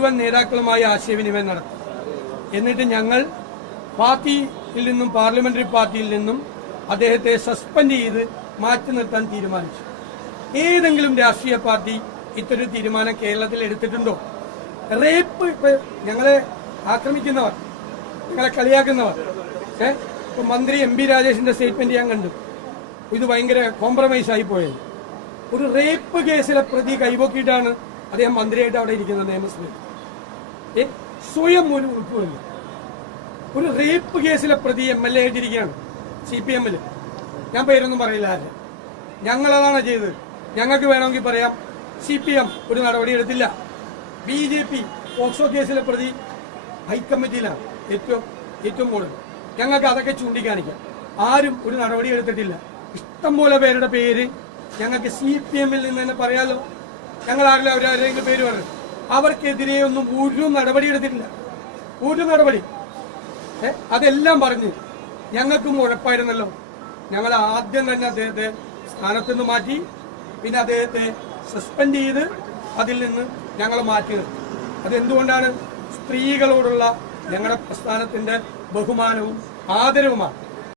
മുഴുവൻ നേതാക്കളുമായി ആശയവിനിമയം നടത്തി. എന്നിട്ട് ഞങ്ങൾ പാർട്ടിയിൽ നിന്നും പാർലമെന്ററി പാർട്ടിയിൽ നിന്നും അദ്ദേഹത്തെ സസ്പെൻഡ് ചെയ്ത് മാറ്റി നിർത്താൻ തീരുമാനിച്ചു. ഏതെങ്കിലും രാഷ്ട്രീയ പാർട്ടി ഇത്തരം തീരുമാനം കേരളത്തിൽ എടുത്തിട്ടുണ്ടോ? റേപ്പ് ഞങ്ങളെ ആക്രമിക്കുന്നവർ, ഞങ്ങളെ കളിയാക്കുന്നവർ, ഇപ്പൊ മന്ത്രി MP രാജേഷിന്റെ സ്റ്റേറ്റ്മെന്റ് ഞാൻ കണ്ടു. ഇത് ഭയങ്കര കോംപ്രമൈസ് ആയി പോയത്. ഒരു റേപ്പ് കേസിലെ പ്രതി കൈപൊക്കിയിട്ടാണ് അദ്ദേഹം മന്ത്രിയായിട്ട് അവിടെ ഇരിക്കുന്നത് നിയമസഭയിൽ. സ്വയം ഒരു ഉറപ്പുമില്ല. ഒരു റേപ്പ് കേസിലെ പ്രതി MLA ആയിട്ടിരിക്കുകയാണ് CPM-ല്. ഞാൻ പേരൊന്നും പറയില്ല ആരുടെ. ഞങ്ങളതാണ് ചെയ്തത്. ഞങ്ങൾക്ക് വേണമെങ്കിൽ പറയാം CPM ഒരു നടപടി എടുത്തില്ല. BJP പോക്സോ കേസിലെ പ്രതി ഹൈക്കമ്മിറ്റിയിലാണ് ഏറ്റവും കൂടുതൽ. ഞങ്ങൾക്ക് അതൊക്കെ ചൂണ്ടിക്കാണിക്കാം. ആരും ഒരു നടപടി എടുത്തിട്ടില്ല. ഇഷ്ടംപോലെ പേരുടെ പേര് ഞങ്ങൾക്ക് CPM-ൽ നിന്ന് തന്നെ പറയാലോ. ഞങ്ങൾ ആരെങ്കിലും പേര് പറഞ്ഞു. അവർക്കെതിരെയൊന്നും ഒരു നടപടി എടുത്തിട്ടില്ല. ഒരു നടപടി. അതെല്ലാം പറഞ്ഞ് ഞങ്ങൾക്കും ഉറപ്പായിരുന്നല്ലോ. ഞങ്ങൾ ആദ്യം തന്നെ അദ്ദേഹത്തെ സ്ഥാനത്ത് നിന്ന് മാറ്റി. പിന്നെ അദ്ദേഹത്തെ സസ്പെൻഡ് ചെയ്ത് അതിൽ നിന്ന് ഞങ്ങൾ മാറ്റി നിർത്തി. അതെന്തുകൊണ്ടാണ്? സ്ത്രീകളോടുള്ള ഞങ്ങളുടെ പ്രസ്ഥാനത്തിന്റെ ബഹുമാനവും ആദരവുമാണ്.